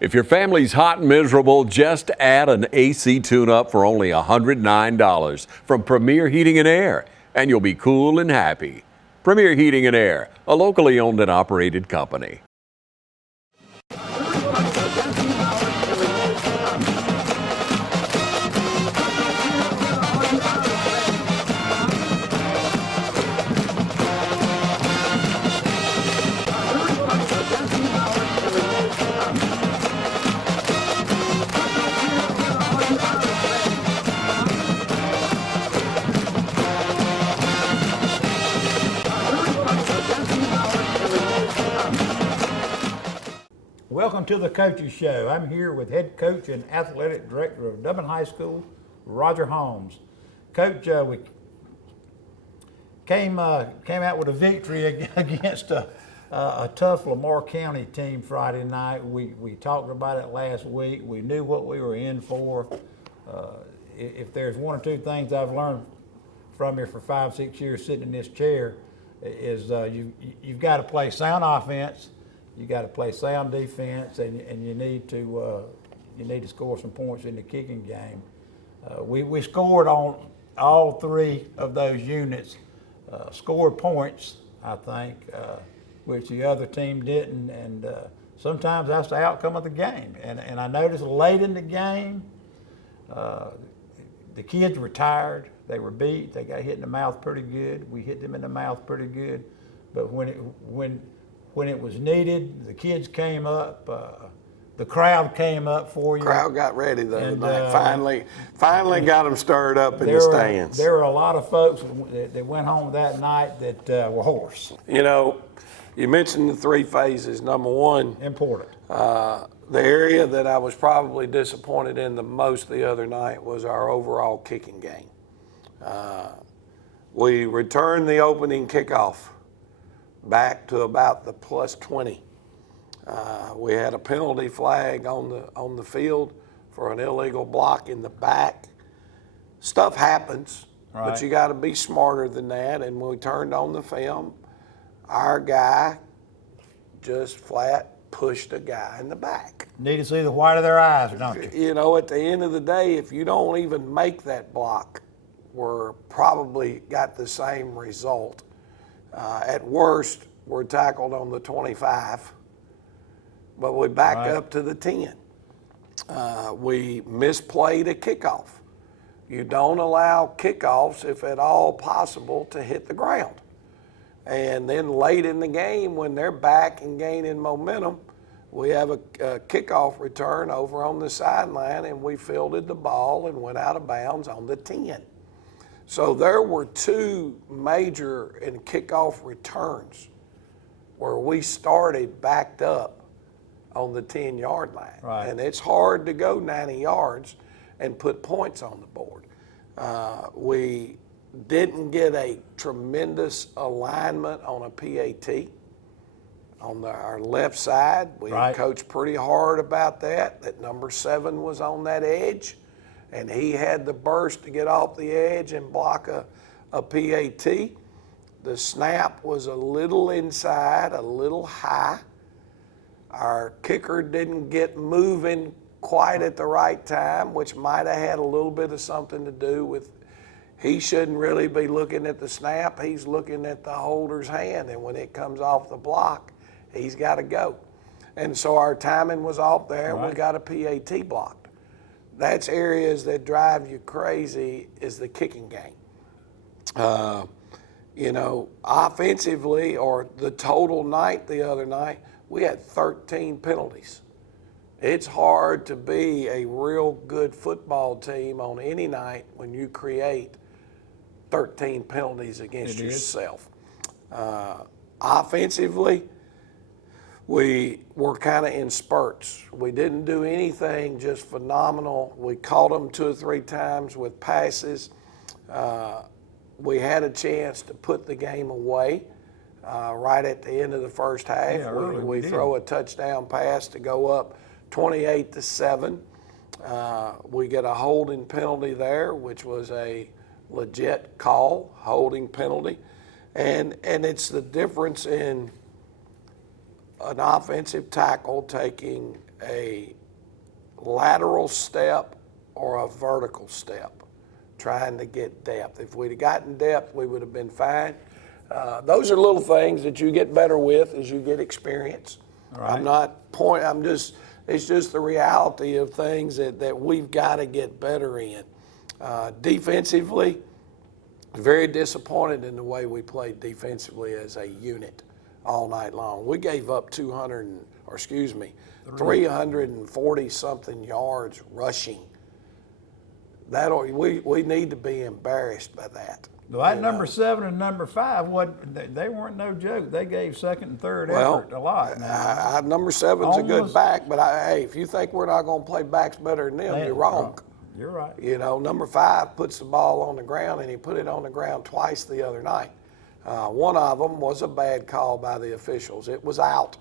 If your family's hot and miserable, just add an AC tune-up for only $109 from Premier Heating and Air, and you'll be cool and happy. Premier Heating and Air, a locally owned and operated company. Welcome to the Coaches Show. I'm here with head coach and athletic director of Dublin High School, Roger Holmes. Coach, we came out with a victory against a tough Lamar County team Friday night. We talked about it last week. We knew what we were in for. If there's one or two things I've learned from you for 5-6 years sitting in this chair, is you've got to play sound offense. You got to play sound defense, and you need to score some points in the kicking game. We scored on all three of those units, scored points, I think, which the other team didn't, and sometimes that's the outcome of the game. And I noticed late in the game, the kids were tired. They were beat. They got hit in the mouth pretty good. We hit them in the mouth pretty good, but when it was needed, the kids came up, the crowd came up for you. Crowd got ready the other night. Finally got them stirred up in the stands. There were a lot of folks that went home that night that were hoarse. You know, you mentioned the three phases. Number one, important. The area that I was probably disappointed in the most the other night was our overall kicking game. We returned the opening kickoff back to about the plus 20. We had a penalty flag on the field for an illegal block in the back. Stuff happens, right, but you got to be smarter than that. And when we turned on the film, our guy just flat pushed a guy in the back. Need to see the white of their eyes, don't you? You know, at the end of the day, if you don't even make that block, we're probably got the same result. At worst, we're tackled on the 25, but we back up to the 10. We misplayed a kickoff. You don't allow kickoffs, if at all possible, to hit the ground. And then late in the game, when they're back and gaining momentum, we have a kickoff return over on the sideline, and we fielded the ball and went out of bounds on the 10. So there were two major in kickoff returns where we started backed up on the 10-yard line. Right. And it's hard to go 90 yards and put points on the board. We didn't get a tremendous alignment on a PAT on our left side. We coached pretty hard about that number 7 was on that edge, and he had the burst to get off the edge and block a PAT. The snap was a little inside, a little high. Our kicker didn't get moving quite at the right time, which might have had a little bit of something to do with he shouldn't really be looking at the snap. He's looking at the holder's hand, and when it comes off the block, he's got to go. And so our timing was off there, and we got a PAT blocked. That's areas that drive you crazy is the kicking game. You know, offensively, or the total night the other night, we had 13 penalties. It's hard to be a real good football team on any night when you create 13 penalties against yourself. Offensively, we were kind of in spurts. We didn't do anything just phenomenal. We caught them 2 or 3 times with passes. We had a chance to put the game away right at the end of the first half. Yeah, we throw a touchdown pass to go up 28-7. We get a holding penalty there, which was a legit call, holding penalty. And it's the difference in an offensive tackle taking a lateral step or a vertical step, trying to get depth. If we'd have gotten depth, we would have been fine. Those are little things that you get better with as you get experience. Right. It's just the reality of things that we've got to get better in. Defensively, very disappointed in the way we played defensively as a unit all night long. We gave up 340 something yards rushing. We need to be embarrassed by that. Well, that number 7 and number 5, they weren't no joke. They gave second and third effort a lot. Number 7's a good back, but hey, if you think we're not going to play backs better than them, you're wrong. You're right. You know, number 5 puts the ball on the ground, and he put it on the ground twice the other night. One of them was a bad call by the officials. It was out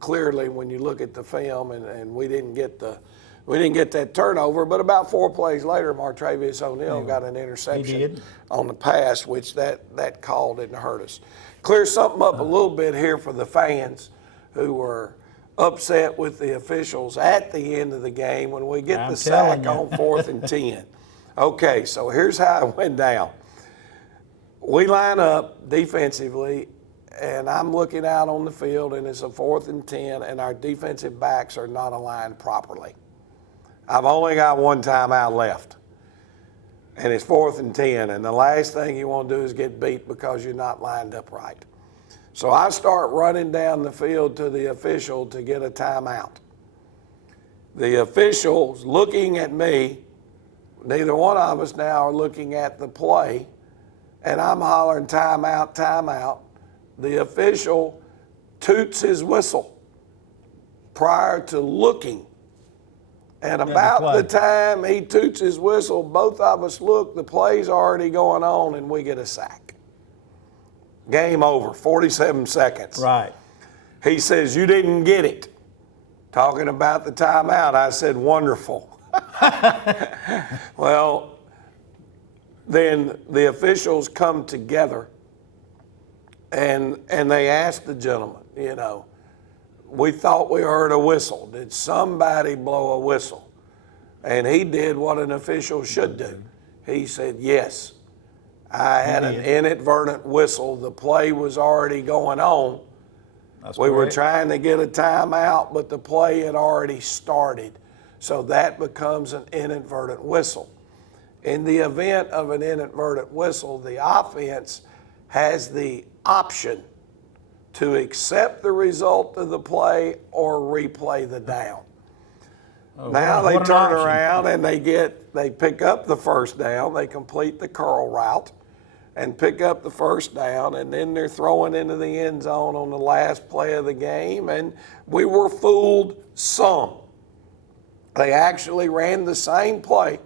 clearly when you look at the film, and we didn't get that turnover. But about 4 plays later, Martravius O'Neal got an interception on the pass, which that call didn't hurt us. Clear something up a little bit here for the fans who were upset with the officials at the end of the game when we get the sack on 4th and 10. Okay, so here's how it went down. We line up defensively, and I'm looking out on the field, and it's a 4th and 10, and our defensive backs are not aligned properly. I've only got one timeout left, and it's 4th and 10, and the last thing you want to do is get beat because you're not lined up right. So I start running down the field to the official to get a timeout. The official's looking at me. Neither one of us now are looking at the play, and I'm hollering timeout, timeout. The official toots his whistle prior to looking. And about the time he toots his whistle, both of us look, the play's already going on, and we get a sack. Game over, 47 seconds. Right. He says, "You didn't get it." Talking about the timeout, I said, "Wonderful." Well, then the officials come together, and they asked the gentleman, you know, "We thought we heard a whistle. Did somebody blow a whistle?" And he did what an official should do. He said, "Yes, I had an inadvertent whistle. The play was already going on. We were trying to get a timeout, but the play had already started. So that becomes an inadvertent whistle." In the event of an inadvertent whistle, the offense has the option to accept the result of the play or replay the down. Now they turn around and they pick up the first down, they complete the curl route and pick up the first down, and then they're throwing into the end zone on the last play of the game, and we were fooled some. They actually ran the same play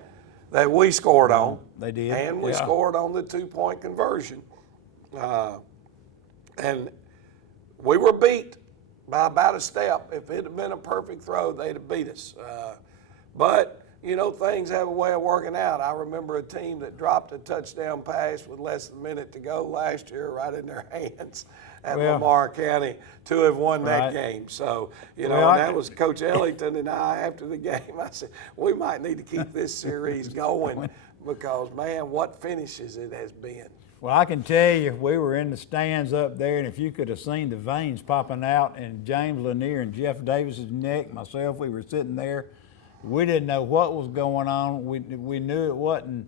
that we scored on. They did. And we scored on the 2-point conversion. And we were beat by about a step. If it had been a perfect throw, they'd have beat us. But, you know, things have a way of working out. I remember a team that dropped a touchdown pass with less than a minute to go last year right in their hands at Lamar County to have won that game. So, you know, and that was Coach Ellington and I after the game. I said, we might need to keep this series going because, man, what finishes it has been. Well, I can tell you, we were in the stands up there, and if you could have seen the veins popping out in James Lanier and Jeff Davis's neck, myself, we were sitting there. We didn't know what was going on. We knew it wasn't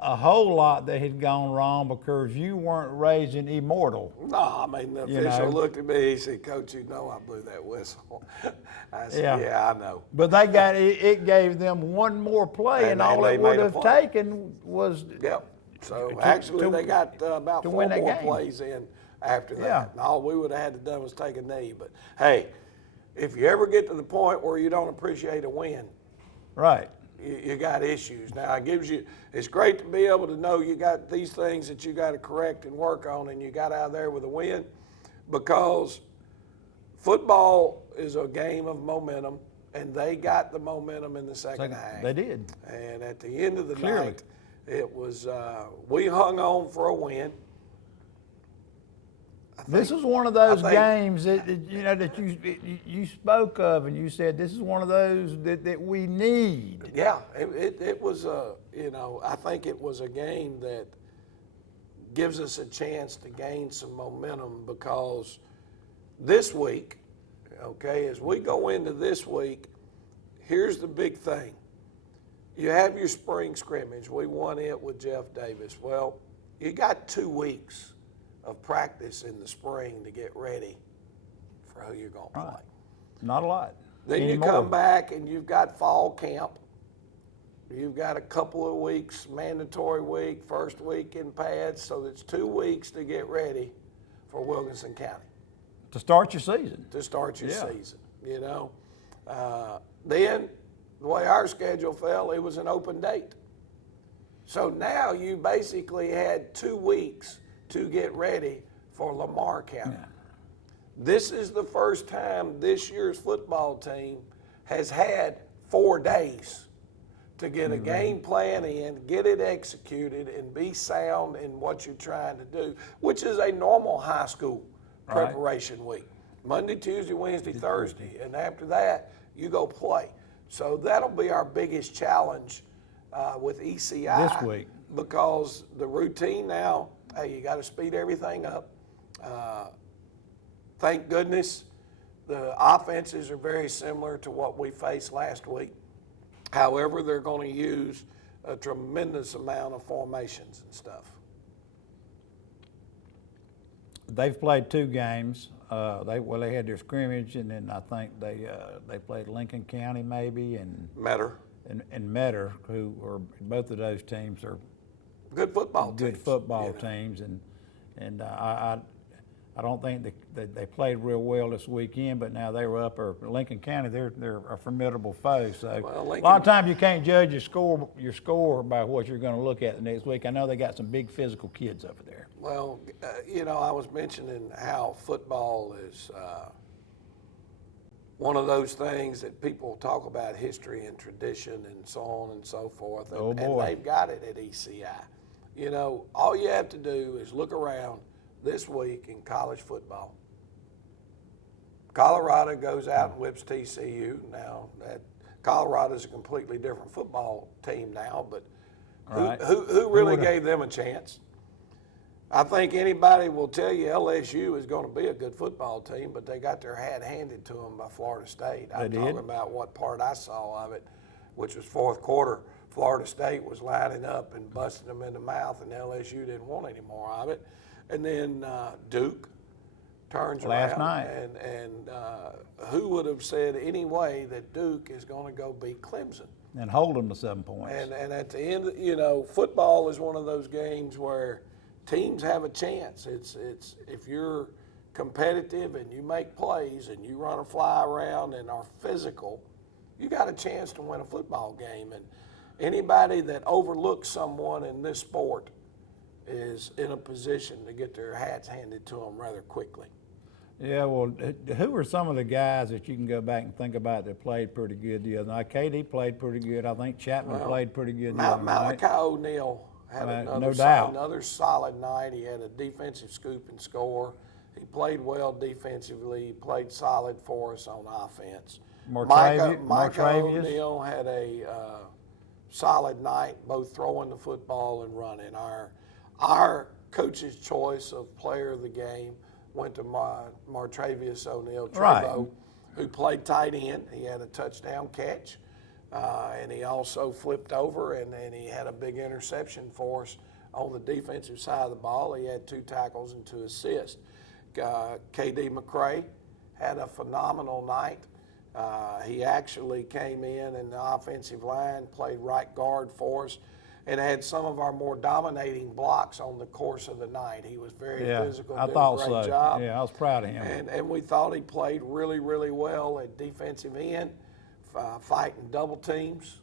a whole lot that had gone wrong because you weren't raising immortal. No, I mean, the official looked at me, he said, "Coach, you know I blew that whistle." I said, yeah, I know. But they got it gave them one more play, and all it would have taken was So actually, they got about 4 more plays in after that. And all we would have had to do was take a knee. But hey, if you ever get to the point where you don't appreciate a win, right, you got issues. Now it's great to be able to know you got these things that you got to correct and work on, and you got out there with a win, because football is a game of momentum, and they got the momentum in the second half. They did. And at the end of the night, it was we hung on for a win. This is one of those think- games that you spoke of, and you said this is one of those that we need. Yeah, it was I think it was a game that gives us a chance to gain some momentum, because this week, okay, as we go into this week, here's the big thing. You have your spring scrimmage. We won it with Jeff Davis. Well, you got 2 weeks of practice in the spring to get ready for who you're going to play. Not a lot. Then anymore. you come back and you've got fall camp. You've got a couple of weeks, mandatory week, first week in pads, so that's 2 weeks to get ready for Wilkinson County. To start your season. To start your Yeah. season, Then, the way our schedule fell, it was an open date. So now you basically had 2 weeks to get ready for Lamar County. Yeah. This is the first time this year's football team has had 4 days to get a game plan in, get it executed, and be sound in what you're trying to do, which is a normal high school preparation week. Monday, Tuesday, Wednesday, Thursday, and after that, you go play. So that'll be our biggest challenge with ECI This week. because the routine now, hey, you got to speed everything up. Thank goodness the offenses are very similar to what we faced last week. However, they're going to use a tremendous amount of formations and stuff. They've played 2 games. They had their scrimmage, and then I think they played Lincoln County maybe, and Metter. and Metter, who are both of those teams are Good football teams. good football you know. teams, and I don't think they played real well this weekend, but now they were up. Or Lincoln County, they're a formidable foe. So Well, a lot Lincoln- of times you can't judge your score by what you're going to look at the next week. I know they got some big physical kids over there. Well, I was mentioning how football is one of those things that people talk about history and tradition and so on and so forth. And, Oh, and boy. they've got it at ECI. All you have to do is look around this week in college football. Colorado goes out and whips TCU. Now, Colorado's a completely different football team now, but Right. who really would've- gave them a chance? I think anybody will tell you LSU is going to be a good football team, but they got their hat handed to them by Florida State. I'm They did? talking about what part I saw of it, which was fourth quarter. Florida State was lining up and busting them in the mouth, and LSU didn't want any more of it. And then Duke turns Last around, night. and who would have said anyway that Duke is going to go beat Clemson? And hold them to 7 points. And at the end, football is one of those games where teams have a chance. It's if you're competitive and you make plays and you run or fly around and are physical, you got a chance to win a football game. And anybody that overlooks someone in this sport is in a position to get their hats handed to them rather quickly. Yeah, well, who are some of the guys that you can go back and think about that played pretty good the other night? KD played pretty good. I think Chapman played pretty good the other night. Malachi O'Neal had No doubt. another solid night. He had a defensive scoop and score. He played well defensively. He played solid for us on offense. Micah Martravius. O'Neal had a solid night, both throwing the football and running. Our coach's choice of player of the game went to Martravius O'Neal, Right. Trevo, who played tight end. He had a touchdown catch, and he also flipped over, and he had a big interception for us on the defensive side of the ball. He had 2 tackles and 2 assists. KD McCray had a phenomenal night. He actually came in the offensive line, played right guard for us, and had some of our more dominating blocks on the course of the night. He was very physical, I did thought a great so. job. Yeah, I was proud of him. And we thought he played really, really well at defensive end, fighting double teams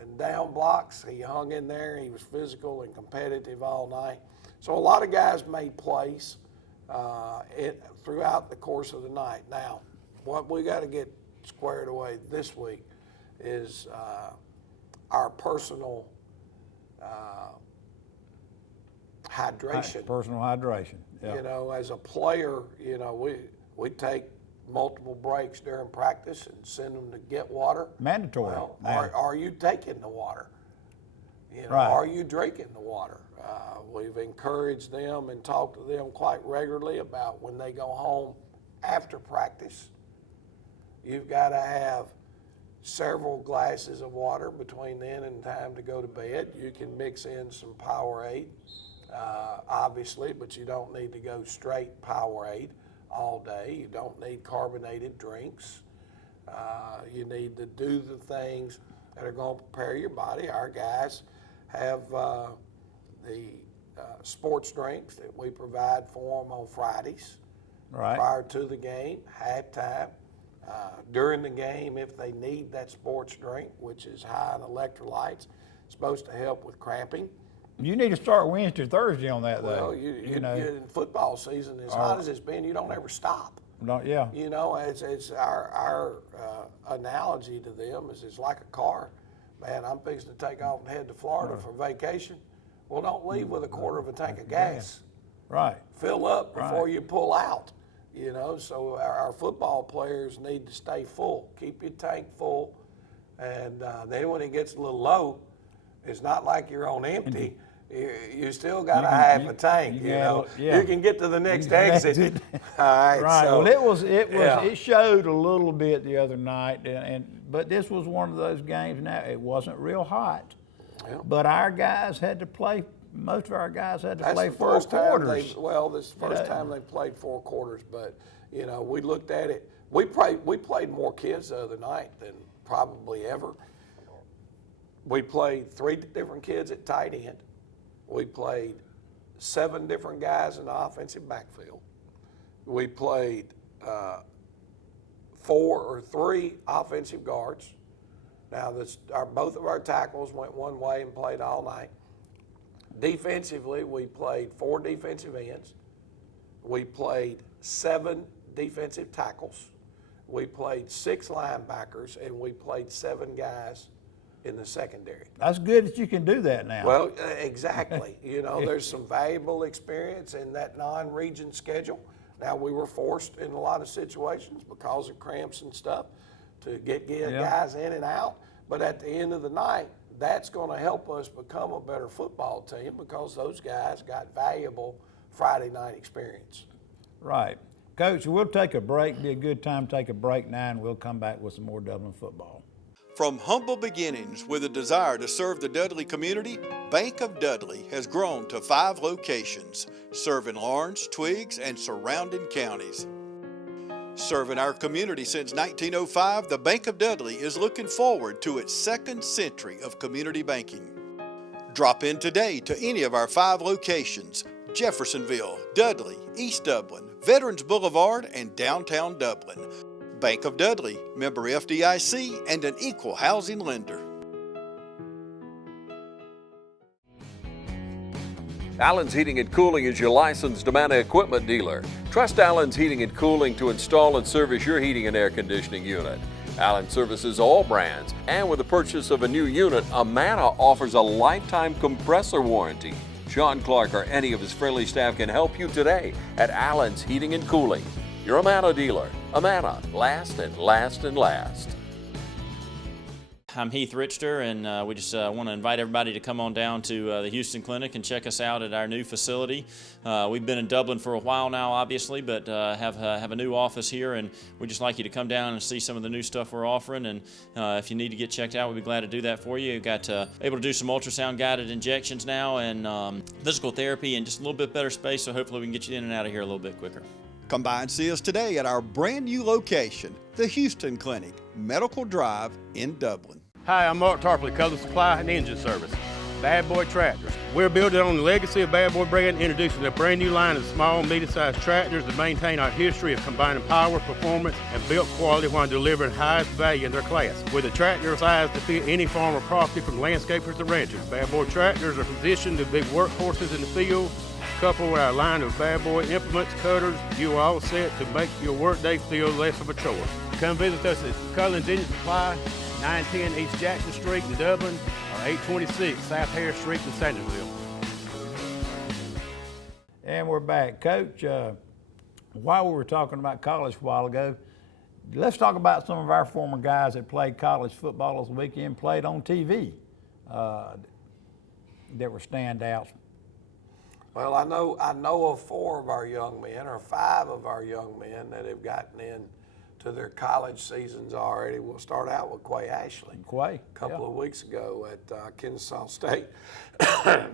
and down blocks. He hung in there. He was physical and competitive all night. So a lot of guys made plays throughout the course of the night. Now, what we got to get squared away this week is our personal hydration. Personal hydration. Yeah. You know, as a player, you know, we take multiple breaks during practice and send them to get water. Mandatory. Well, are you taking the water? You know, Right. are you drinking the water? We've encouraged them and talked to them quite regularly about when they go home after practice. You've got to have several glasses of water between then and time to go to bed. You can mix in some Powerade, obviously, but you don't need to go straight Powerade all day. You don't need carbonated drinks. You need to do the things that are going to prepare your body. Our guys have the sports drinks that we provide for them on Fridays, Right. prior to the game, halftime, during the game if they need that sports drink, which is high in electrolytes, supposed to help with cramping. You need to start Wednesday, Thursday on that, though. Well, you know, in football season, as hot as it's been, you don't ever stop. Yeah. You know, it's our analogy to them is it's like a car. Man, I'm fixing to take off and head to Florida for vacation. Well, don't leave with a quarter of a tank of gas. Right. Fill up before you pull out. You know, so our football players need to stay full. Keep your tank full, and then when it gets a little low, it's not like you're on empty. You still got a half a tank. You know, yeah. you can get to the next exit. All right. Right. So, Well, yeah. it showed a little bit the other night, but this was one of those games. Now it wasn't real hot, but our guys had to play. Most of our guys had to play 4 quarters. This is the first time they played 4 quarters. But you know, we looked at it. We played more kids the other night than probably ever. We played 3 different kids at tight end. We played 7 different guys in the offensive backfield. We played 4 or 3 offensive guards. Now, both of our tackles went one way and played all night. Defensively, we played 4 defensive ends. We played 7 defensive tackles. We played 6 linebackers, and we played 7 guys in the secondary. That's good that you can do that now. Well, exactly. You know, there's some valuable experience in that non-region schedule. Now, we were forced in a lot of situations because of cramps and stuff to get guys in and out. But at the end of the night, that's going to help us become a better football team because those guys got valuable Friday night experience. Right. Coach, we'll take a break. Be a good time to take a break now, and we'll come back with some more Dublin football. From humble beginnings with a desire to serve the Dudley community, Bank of Dudley has grown to 5 locations, serving Lawrence, Twiggs, and surrounding counties. Serving our community since 1905, the Bank of Dudley is looking forward to its 2nd century of community banking. Drop in today to any of our 5 locations: Jeffersonville, Dudley, East Dublin, Veterans Boulevard, and downtown Dublin. Bank of Dudley, member FDIC, and an equal housing lender. Allen's Heating and Cooling is your licensed Amana equipment dealer. Trust Allen's Heating and Cooling to install and service your heating and air conditioning unit. Allen services all brands, and with the purchase of a new unit, Amana offers a lifetime compressor warranty. Sean Clark or any of his friendly staff can help you today at Allen's Heating and Cooling. Your Amana dealer. Amana, last and last and last. I'm Heath Richter, and we just want to invite everybody to come on down to the Houston Clinic and check us out at our new facility. We've been in Dublin for a while now, obviously, but have a new office here, and we'd just like you to come down and see some of the new stuff we're offering. And if you need to get checked out, we'd be glad to do that for you. We've got able to do some ultrasound-guided injections now, and physical therapy, and just a little bit better space, so hopefully we can get you in and out of here a little bit quicker. Come by and see us today at our brand new location, the Houston Clinic, Medical Drive in Dublin. Hi, I'm Mark Tarpley, Color Supply and Engine Service. Bad Boy Tractors. We're building on the legacy of Bad Boy brand, introducing a brand new line of small, medium-sized tractors that maintain our history of combining power, performance, and build quality while delivering highest value in their class. With a tractor size to fit any farm or property from landscapers to ranchers, Bad Boy Tractors are positioned to be workhorses in the field. Coupled with our line of Bad Boy implements, cutters, you are all set to make your workday feel less of a chore. Come visit us at Cullen's Engine Supply, 910 East Jackson Street in Dublin, or 826 South Harris Street in Sandersville. And we're back. Coach, while we were talking about college a while ago, let's talk about some of our former guys that played college football this weekend, played on TV, that were standouts. Well, I know of 4 of our young men, or 5 of our young men that have gotten in to their college seasons already. We'll start out with Quay Ashley. Quay, A couple of weeks ago at Kennesaw State,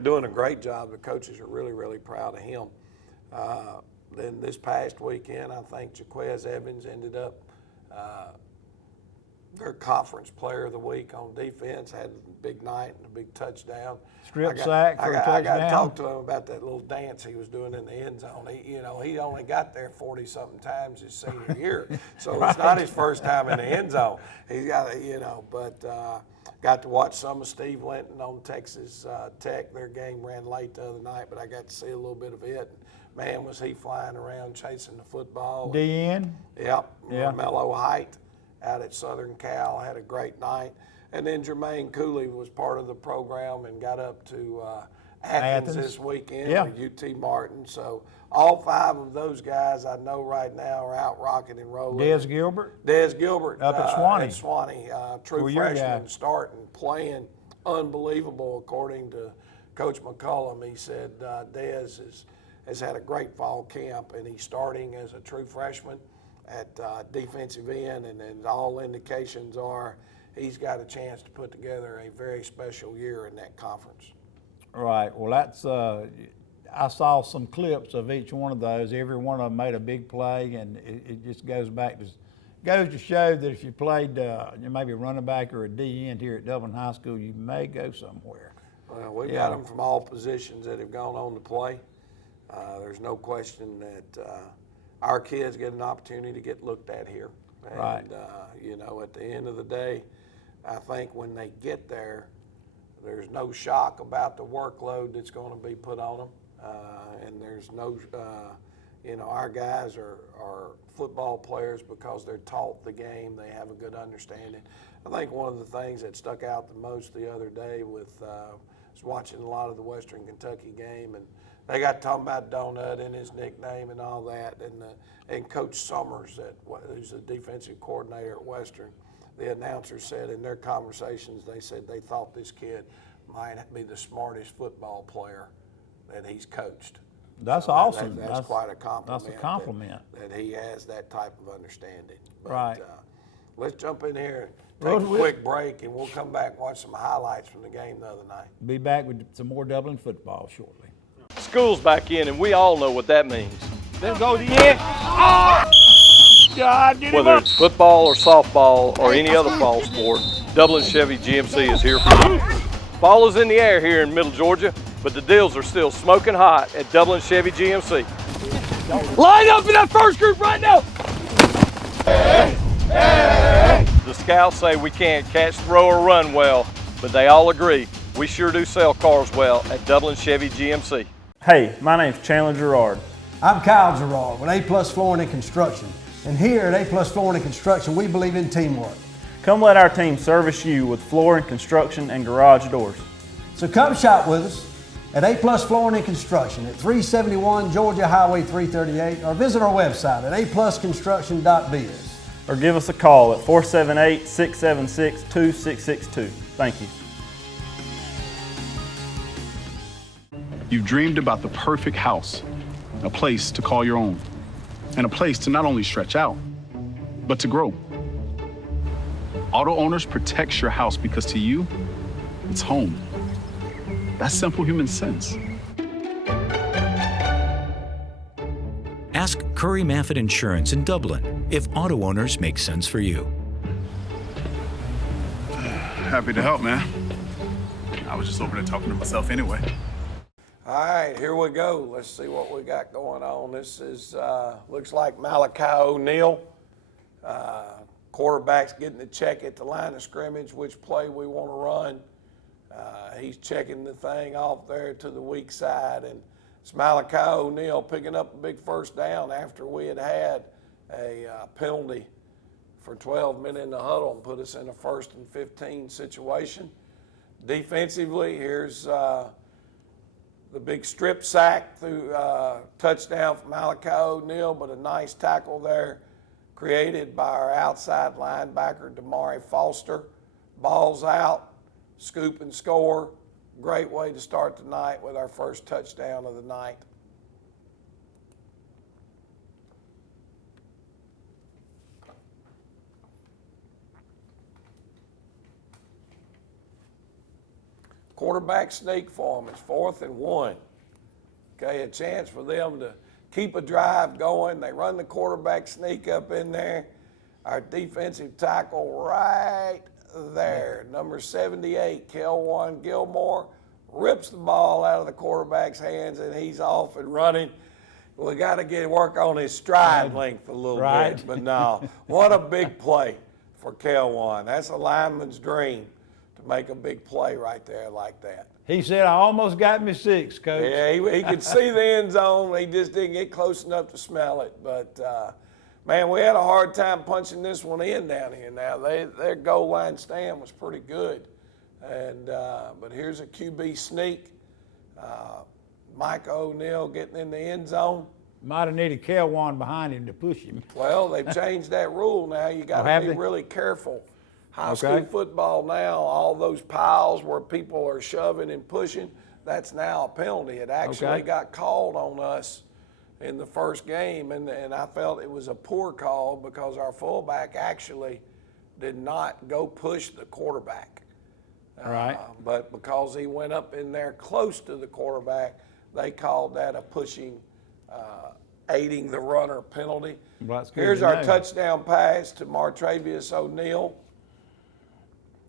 doing a great job. The coaches are really, really proud of him. Then this past weekend, I think Jaquez Evans ended up their conference player of the week on defense, had a big night and a big touchdown. Strip sack for a touchdown. I got to talk to him about that little dance he was doing in the end zone. He only got there 40-something times his senior year, so Right. It's not his first time in the end zone. He's got but got to watch some of Steve Linton on Texas Tech. Their game ran late the other night, but I got to see a little bit of it. Man, was he flying around chasing the football. DN? Yep, Yeah. Mello Height out at Southern Cal had a great night. And then Jermaine Cooley was part of the program and got up to Athens this weekend Yeah. with UT Martin. So all 5 of those guys I know right now are out rocking and rolling. Des Gilbert? Des Gilbert Up at Swanee. True Well, your freshman, guy. starting, playing unbelievable according to Coach McCullum. He said Des has had a great fall camp, and he's starting as a true freshman at defensive end, and all indications are he's got a chance to put together a very special year in that conference. Right. Well, that's I saw some clips of each one of those. Every one of them made a big play, and it just goes to show that if you played maybe a running back or a D end here at Dublin High School, you may go somewhere. Well, we've got them from all positions that have gone on to play. There's no question that our kids get an opportunity to get looked at here. And, Right. At the end of the day, I think when they get there, there's no shock about the workload that's going to be put on them. And there's no, our guys are football players because they're taught the game. They have a good understanding. I think one of the things that stuck out the most the other day was watching a lot of the Western Kentucky game, and they got talking about Donut and his nickname and all that, and Coach Summers, who's the defensive coordinator at Western, the announcer said in their conversations, they said they thought this kid might be the smartest football player that he's coached. That's So awesome. That's quite a compliment. That's a compliment. That he has that type of understanding. But, Right. Let's jump in here and take Well, a quick break, and we'll come back and watch some highlights from the game the other night. Be back with some more Dublin football shortly. School's back in, and we all know what that means. Then go to the end. Oh! God, get Whether it's football or softball or any other fall sport, Dublin Chevy GMC is here for you. Fall is in the air here in Middle Georgia, but the deals are still smoking hot at Dublin Chevy GMC. Line up in that first group right now. The scouts say we can't catch, throw, or run well, but they all agree we sure do sell cars well at Dublin Chevy GMC. Hey, my name's Chandler Gerard. I'm Kyle Gerard with A+ Flooring and Construction. And here at A+ Flooring and Construction, we believe in teamwork. Come let our team service you with flooring, construction, and garage doors. So come shop with us at A+ Flooring and Construction at 371 Georgia Highway 338, or visit our website at aplusconstruction.biz. Or give us a call at 478-676-2662. Thank you. You've dreamed about the perfect house, a place to call your own, and a place to not only stretch out, but to grow. Auto Owners protects your house because to you, it's home. That's simple human sense. Ask Curry Maffett Insurance in Dublin if auto owners make sense for you. Happy to help, man. I was just over there talking to myself anyway. All right, here we go. Let's see what we got going on. This is looks like Malachi O'Neal. Quarterback's getting the check at the line of scrimmage, which play we want to run. He's checking the thing off there to the weak side, and it's Malachi O'Neal picking up a big first down after we had a penalty for 12 men in the huddle and put us in a 1st and 15 situation. Defensively, here's the big strip sack through touchdown from Malachi O'Neal, but a nice tackle there created by our outside linebacker, Damari Foster. Ball's out, scoop and score. Great way to start the night with our first touchdown of the night. Quarterback sneak for them. It's 4th and 1. Okay, a chance for them to keep a drive going. They run the quarterback sneak up in there. Our defensive tackle right there, number 78, Kelwan Gilmore, rips the ball out of the quarterback's hands, and he's off and running. We got to work on his stride length a little bit, but no, what a big play for Kelwan. That's a lineman's dream, to make a big play right there like that. He said, I almost got me 6, Coach. Yeah, he could see the end zone. He just didn't get close enough to smell it. But, man, we had a hard time punching this one in down here now. Their goal line stand was pretty good. And but here's a QB sneak. Mike O'Neal getting in the end zone. Might have needed Kelwan behind him to push him. Well, they've changed that rule now. You got to be really careful. High school football now, all those piles where people are shoving and pushing, that's now a penalty. It actually got called on us in the first game, and I felt it was a poor call because our fullback actually did not go push the quarterback. But because he went up in there close to the quarterback, they called that a pushing, aiding the runner penalty. Well, here's our touchdown pass to Martravius O'Neal.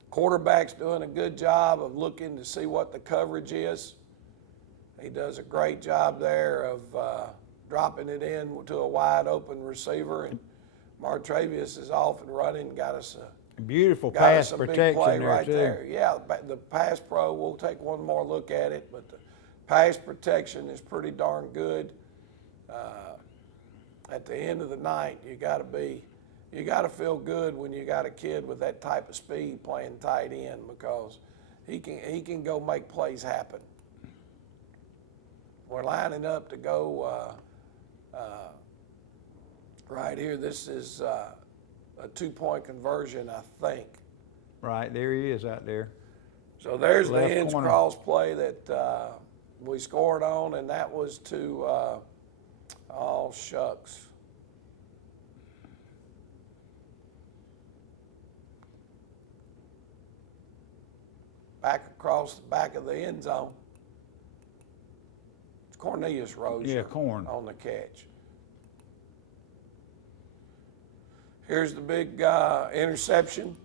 Quarterback's doing a good job of looking to see what the coverage is. He does a great job there of dropping it in to a wide open receiver, and Martravius is off and running. Got us a beautiful pass protection big play right too. there. Yeah, the pass pro, we'll take one more look at it, but the pass protection is pretty darn good. At the end of the night, you got to feel good when you got a kid with that type of speed playing tight end, because he can go make plays happen. We're lining up to go right here. This is a 2-point conversion, I think. Right, there he is out there. So there's the Left hinge corner. cross play that we scored on, and that was to, oh shucks. Back across the back of the end zone. It's Cornelius Rozier on the catch. Here's the big interception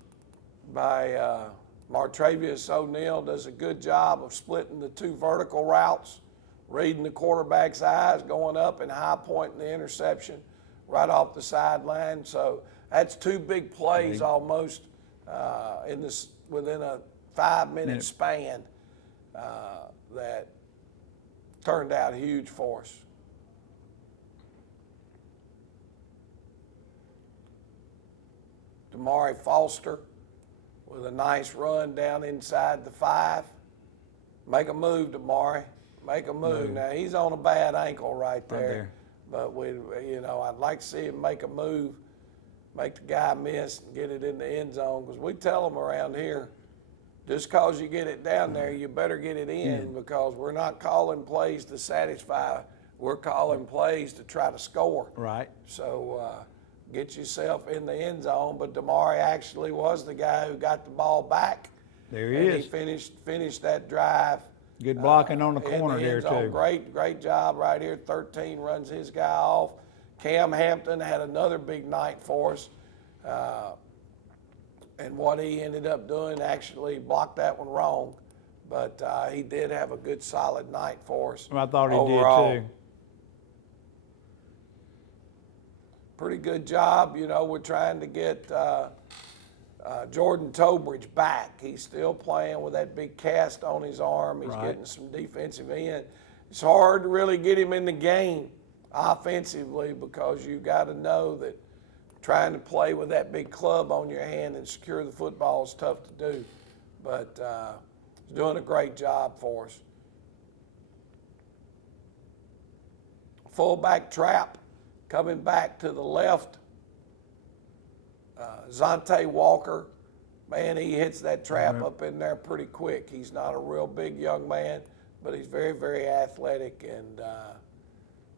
by Martravius O'Neal. Does a good job of splitting the 2 vertical routes, reading the quarterback's eyes, going up and high pointing the interception right off the sideline. So that's 2 big plays almost within a 5-minute span that turned out huge for us. Damari Foster with a nice run down inside the 5. Make a move, Damari. Make a move. Now, he's on a bad ankle right there. But, I'd like to see him make a move, make the guy miss and get it in the end zone. Because we tell them around here, just because you get it down there, you better get it in, because we're not calling plays to satisfy. We're calling plays to try to score. Right. So get yourself in the end zone. But Damari actually was the guy who got the ball back. There he is. He finished that drive. Good blocking on the corner there too. Great job right here. 13 runs his guy off. Cam Hampton had another big night for us. And what he ended up doing, actually blocked that one wrong. But he did have a good, solid night for us. I thought he overall. did too. Pretty good job. We're trying to get Jordan Tobridge back. He's still playing with that big cast on his arm. He's getting some defensive end. It's hard to really get him in the game offensively, because you got to know that trying to play with that big club on your hand and secure the football is tough to do. But he's doing a great job for us. fullback trap, coming back to the left. Zontae Walker, man, he hits that trap up in there pretty quick. He's not a real big young man, but he's very, very athletic and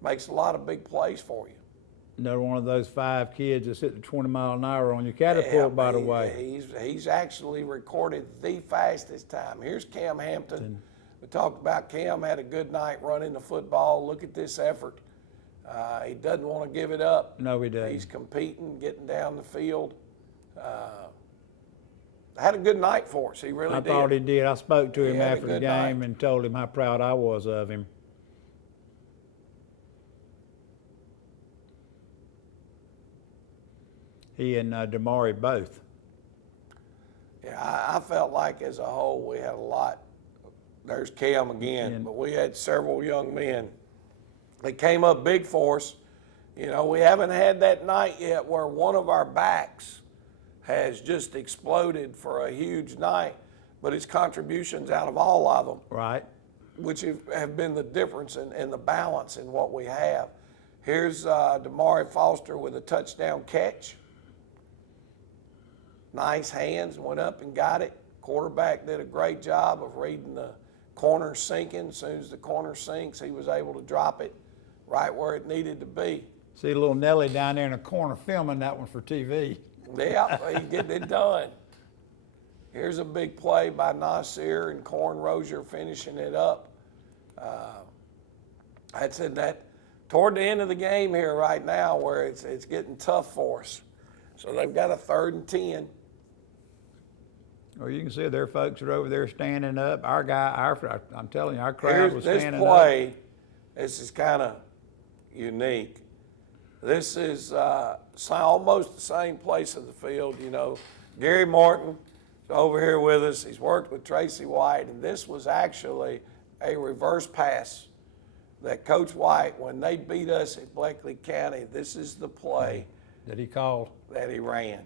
makes a lot of big plays for you. Another one of those 5 kids that's hitting 20 mile an hour on your catapult, by the way. He's actually recorded the fastest time. Here's Cam Hampton. We talked about Cam had a good night running the football. Look at this effort. He doesn't want to give it up. No, he doesn't. He's competing, getting down the field. Had a good night for us. He really did. I thought he did. I spoke to him had a after the good game night. and told him how proud I was of him. He and Damari both. Yeah, I felt like as a whole we had a lot. There's Cam again, but we had several young men. They came up big for us. You know, we haven't had that night yet where one of our backs has just exploded for a huge night, but his contributions out of all of them, Right. which have been the difference in the balance in what we have. Here's Damari Foster with a touchdown catch. Nice hands, went up and got it. Quarterback did a great job of reading the corner sinking. As soon as the corner sinks, he was able to drop it right where it needed to be. See little Nelly down there in the corner filming that one for TV. Yeah, he's getting it done. Here's a big play by Nasir and Corn Rozier finishing it up. I said that toward the end of the game here right now where it's getting tough for us. So they've got a 3rd and 10. Well, you can see their folks are over there standing up. Our guy, I'm telling you, our crowd was This standing play, this is kind of unique. This is almost the same place of the field, you know. Gary Martin is over here with us. He's worked with Tracy White, and this was actually a reverse pass that Coach White, when they beat us at Bleckley County, this is the play that he called, that he ran.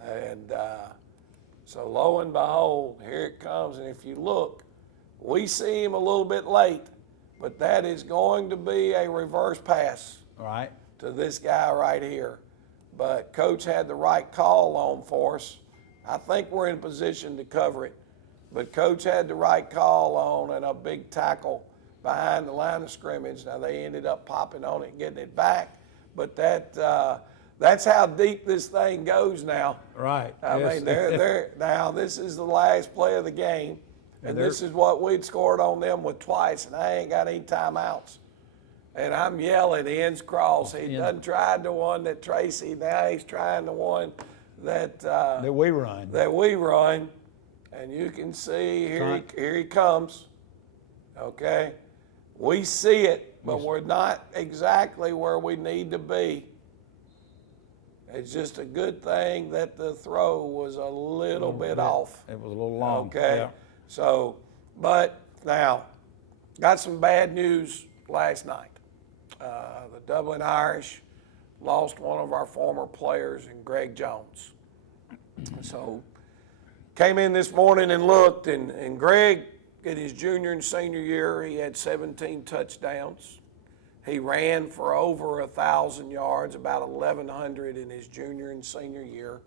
And so lo and behold, here it comes. And if you look, we see him a little bit late, but that is going to be a reverse pass right? to this guy right here. But Coach had the right call on for us. I think we're in position to cover it. But Coach had the right call on and a big tackle behind the line of scrimmage. Now they ended up popping on it and getting it back. But that's how deep this thing goes now. Right. I mean, now this is the last play of the game, and this is what we'd scored on them with twice, and I ain't got any timeouts. And I'm yelling, ends cross. He done tried the one that Tracy, now he's trying the one that we run. That we run, and you can see here he comes. Okay, we see it, but we're not exactly where we need to be. It's just a good thing that the throw was a little bit off. It was a little long. Okay. Yeah. So, but now, got some bad news last night. The Dublin Irish lost one of our former players in Greg Jones. So, came in this morning and looked, and Greg, in his junior and senior year, he had 17 touchdowns. He ran for over 1,000 yards, about 1,100 in his junior and senior year.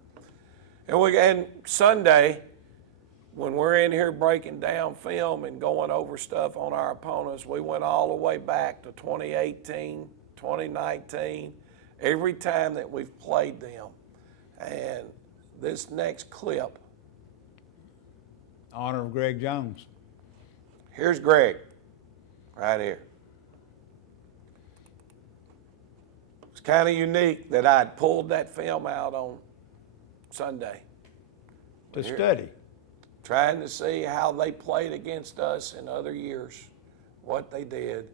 And Sunday, when we're in here breaking down film and going over stuff on our opponents, we went all the way back to 2018, 2019, every time that we've played them. And this next clip. Honor of Greg Jones. Here's Greg, right here. It's kind of unique that I'd pulled that film out on Sunday. To study. Trying to see how they played against us in other years, what they did.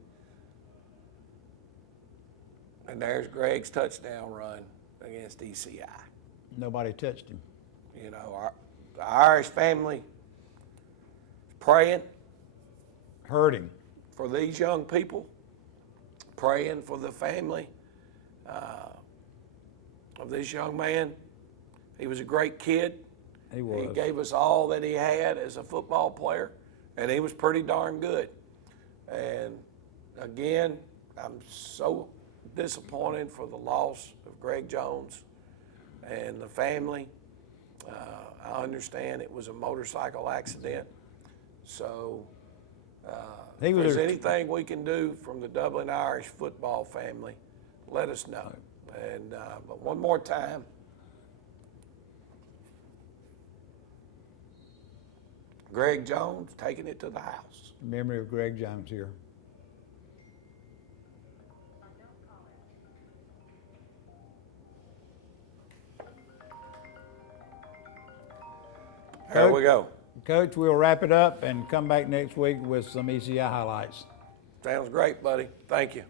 And there's Greg's touchdown run against ECI. Nobody touched him. You know, the Irish family is praying. Hurting. For these young people, praying for the family of this young man. He was a great kid. He was. He gave us all that he had as a football player, and he was pretty darn good. And again, I'm so disappointed for the loss of Greg Jones and the family. I understand it was a motorcycle accident. So if there's anything we can do from the Dublin Irish football family, let us know. And but one more time, Greg Jones taking it to the house. Memory of Greg Jones here. There we go. Coach, we'll wrap it up and come back next week with some ECI highlights. Sounds great, buddy. Thank you.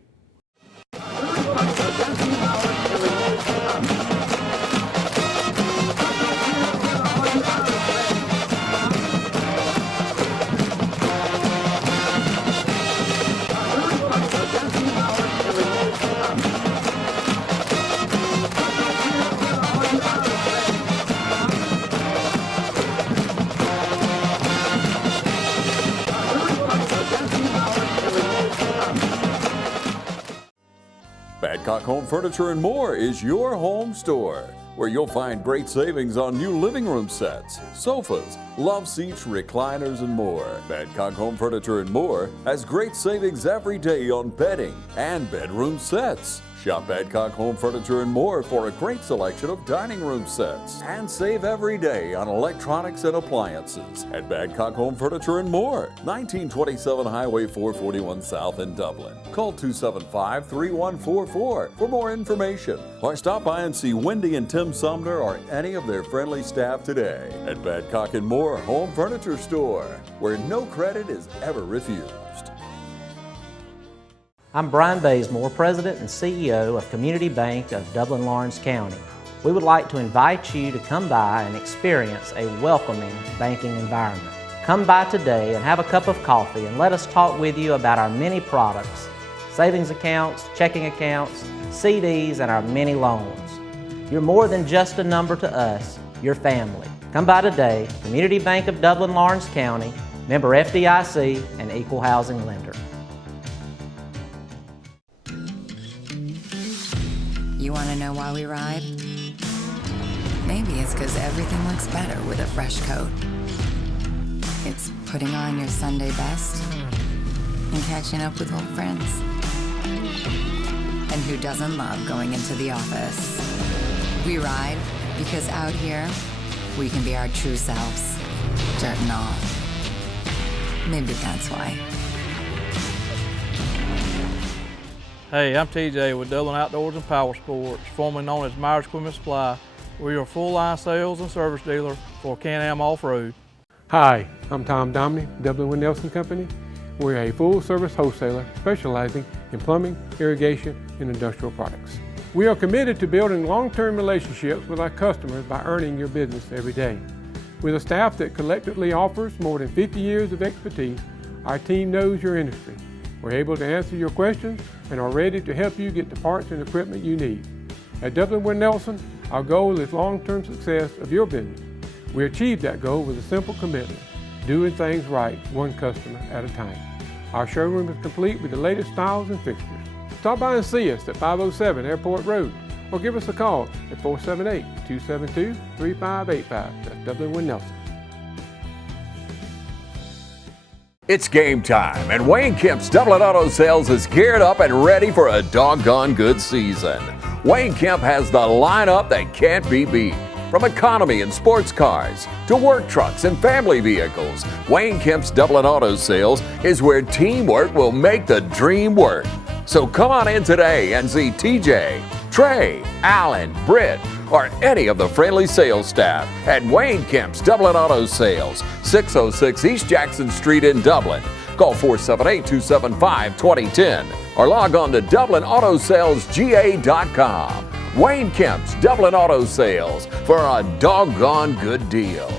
Badcock Home Furniture and More is your home store, where you'll find great savings on new living room sets, sofas, love seats, recliners, and more. Badcock Home Furniture and More has great savings every day on bedding and bedroom sets. Shop Badcock Home Furniture and More for a great selection of dining room sets, and save every day on electronics and appliances at Badcock Home Furniture and More, 1927 Highway 441 South in Dublin. Call 275-3144 for more information, or stop by and see Wendy and Tim Sumner or any of their friendly staff today at Badcock and More Home Furniture Store, where no credit is ever refused. I'm Brian Bazemore, President and CEO of Community Bank of Dublin Lawrence County. We would like to invite you to come by and experience a welcoming banking environment. Come by today and have a cup of coffee and let us talk with you about our many products, savings accounts, checking accounts, CDs, and our many loans. You're more than just a number to us, you're family. Come by today, Community Bank of Dublin Lawrence County, member FDIC and equal housing lender. You want to know why we ride? Maybe it's because everything looks better with a fresh coat. It's putting on your Sunday best and catching up with old friends. And who doesn't love going into the office? We ride because out here, we can be our true selves, dirt and all. Maybe that's why. Hey, I'm TJ with Dublin Outdoors and Power Sports, formerly known as Myers Equipment Supply. We're your full-line sales and service dealer for Can-Am Off-Road. Hi, I'm Tom Domney, Dublin with Nelson Company. We're a full-service wholesaler specializing in plumbing, irrigation, and industrial products. We are committed to building long-term relationships with our customers by earning your business every day. With a staff that collectively offers more than 50 years of expertise, our team knows your industry. We're able to answer your questions and are ready to help you get the parts and equipment you need. At Dublin with Nelson, our goal is long-term success of your business. We achieve that goal with a simple commitment, doing things right, one customer at a time. Our showroom is complete with the latest styles and fixtures. Stop by and see us at 507 Airport Road, or give us a call at 478-272-3585. That's Dublin with Nelson. It's game time, and Wayne Kemp's Dublin Auto Sales is geared up and ready for a doggone good season. Wayne Kemp has the lineup that can't be beat. From economy and sports cars to work trucks and family vehicles, Wayne Kemp's Dublin Auto Sales is where teamwork will make the dream work. So come on in today and see TJ, Trey, Alan, Britt, or any of the friendly sales staff at Wayne Kemp's Dublin Auto Sales, 606 East Jackson Street in Dublin. Call 478-275-2010 or log on to DublinAutoSalesGA.com. Wayne Kemp's Dublin Auto Sales for a doggone good deal.